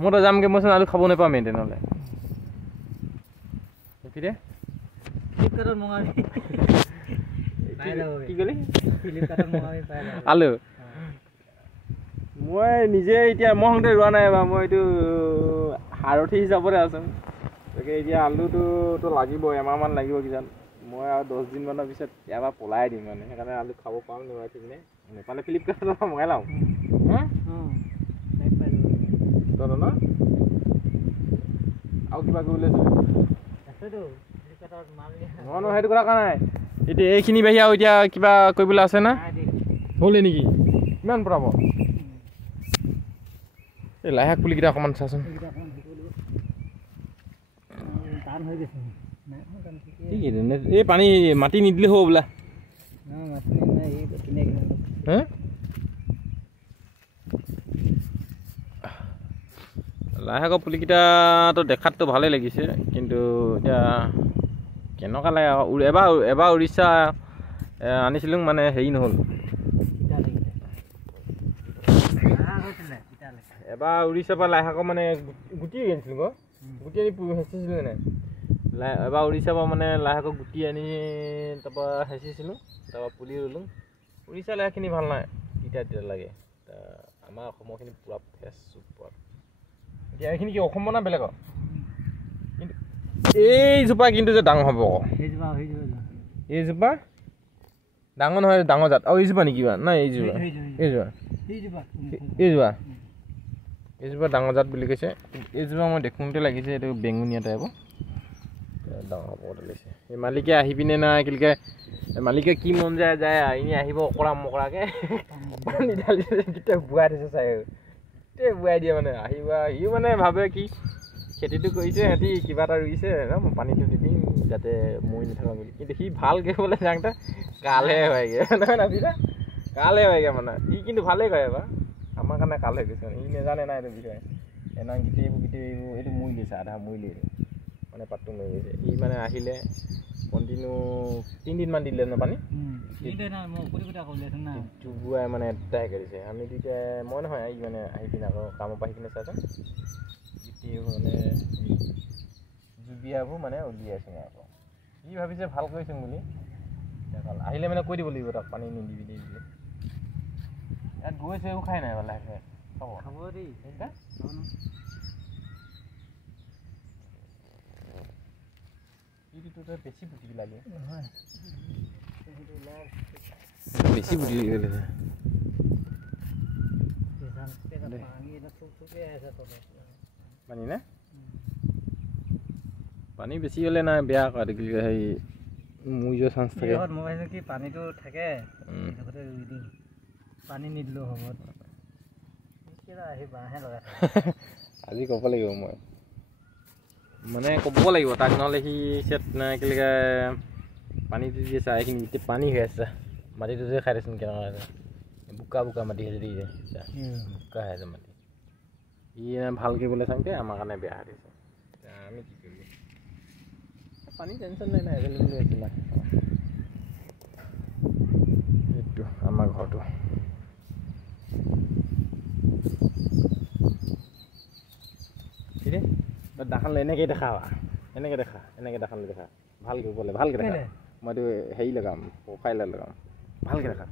মই তো যামগৈ মইচোন আলু খাব নাপামেই তেনেহ'লে ফিৰে ফ্লিপকাৰ্টত মঙাবি কি ক'লি ফ্লিপকাৰ্টত মঙাবি পাই আলু মই নিজে এতিয়া মই সঙ্গে ৰোৱা নাই বা মই এইটো হাৰথি হিচাপতে আছোঁ তাকে এতিয়া আলুটোতো লাগিব এমাহমান লাগিব কিজান মই আৰু 10 দিনমানৰ পিছত ইয়াৰ পৰা পলাই দিম মানে সেইকাৰণে আলু খাব পাম নোৱাৰে ঠিক নে নেপালে ফ্লিপকাৰ্টৰ পৰা মঙাই লওঁ তই ন আৰু কিবা কৰিবলৈ আছেতো ফ্লিপকাৰ্টত মাল নহয় সেইটো কথা নাই এতিয়া এইখিনি বাহিৰে আৰু এতিয়া কিবা কৰিবলৈ আছে না হ'লে নেকি কিমান পৰাব এই লাইশাক পুলিকেইটা অকণমান চাচোন এই পানী মাটি নিদিলে হ'ব বোলা লাইশাকৰ পুলিকেইটাতো দেখাততো ভালেই লাগিছে কিন্তু এতিয়া কেনেকুৱা লাগে এবাৰ উৰিষ্যা আনিছিলোঁ মানে হেৰি নহ'ল এবাৰ উৰিষ্যাৰ পৰা লাইশাকৰ মানে গুটি আনিছিলোঁ গুটি আনি হেঁচিছিলোঁ নাই এবাৰ উৰিষ্যাৰ পৰা মানে লাইশাকৰ গুটি আনি তাৰপৰা হেঁচিছিলোঁ তাৰপৰা পুলি ৰুলোঁ উৰিষ্যাৰ লাইশাকখিনি ভাল নাই তিতা লাগে আমাৰ অসমৰখিনি পূৰা ফ্ৰেছ চুপাৰ এতিয়া এইখিনি কি অসমৰ না বেলেগৰ কিন্তু এইজোপা কিন্তু যে ডাঙৰ হ'ব এইজোপা ডাঙৰ নহয় ডাঙৰ জাত আৰু এইজোপা নেকি বা নাই এইজোপা ডাঙৰ জাত বুলি কৈছে এইজোপা মই দেখোঁতে লাগিছে এইটো বেঙুনীয়া টাইপৰ ডাঙৰ হ'ব লাগিছে এই মালিকে আহি পিনে না কিলকে মালিকে কি মন যায় এনেই আহিব অকৰা মকৰাকৈ পানী ঢালি গোটেই বুৱাই থৈছে চাই গোটেই বুৱাই দিয়ে মানে আহিবা সিও মানে ভাবে কি খেতিটো কৰিছে সিহঁতি কিবা এটা ৰুইছে মই পানীটো দি দিম যাতে মৰি নাথাকা বুলি কিন্তু সি ভালকৈ বোলে যাওঁতে কালহে হয়গৈ নহয় নাছিলে কালহে হয়গৈ মানে সি কিন্তু ভালেই কয় এবাৰ আমাৰ কাৰণে কাল হৈ গৈছে সি নাজানে নাই এইটো বিষয়ে এনে গোটেইবোৰ এইটো মৰি গৈছে আধা মৰিলে এইটো মানে পাতটো মৰি গৈছে ই মানে আহিলে কণ্টিনিউ 3 দিনমান দিলে ন পানী চুবুৱাই মানে এটাই কৰিছে আমি তেতিয়া মই নহয় আহি মানে আহি পিনে আকৌ কামৰ পৰা আহি পিনে চাইছোঁ গোটেই মানে জুবিয়াবোৰ মানে উলিয়াইছে আকৌ সি ভাবিছে ভাল কৰিছোঁ বুলি আহিলে মানে কৈ দিব লাগিব তাক পানী নিদিবি দিবি ইয়াত গৈছে একো খাই নাই লাহে খাব দেই বেছি বুটি লাগে বেছি বুটি লাগে পানী নে পানী বেছি হ'লে নাই বেয়া কৰে হেৰি মৰি যোৱা চান্স থাকে মই ভাবিছোঁ কি পানীটো থাকে ৰুই দিম পানী নিদিলেও হ'ব আজি ক'ব লাগিব মই মানে ক'ব লাগিব তাক নহ'লে সি চেট কেলেকে পানীটো দি আছে এইখিনি গোটেই পানী হৈ আছে মাটিটো যে খাই দেচোন কেনেকুৱা আছে বোকা মাটি হৈ দিছে বোকা হৈ আছে মাটি ই ভালকৈ বোলে চাওঁতে আমাৰ কাৰণে বেয়া হৈ দিছে আমি কি কৰিম পানী টেনশ্যন নাই এভেইলেবল আছিলে এইটো আমাৰ ঘৰটো দেখালে এনেকৈ দেখা এনেকৈ দেখা ভালকৈ ক'লে ভালকৈ দেখা মইতো হেৰি লগাম প্ৰফাইলত লগাম ভালকৈ দেখা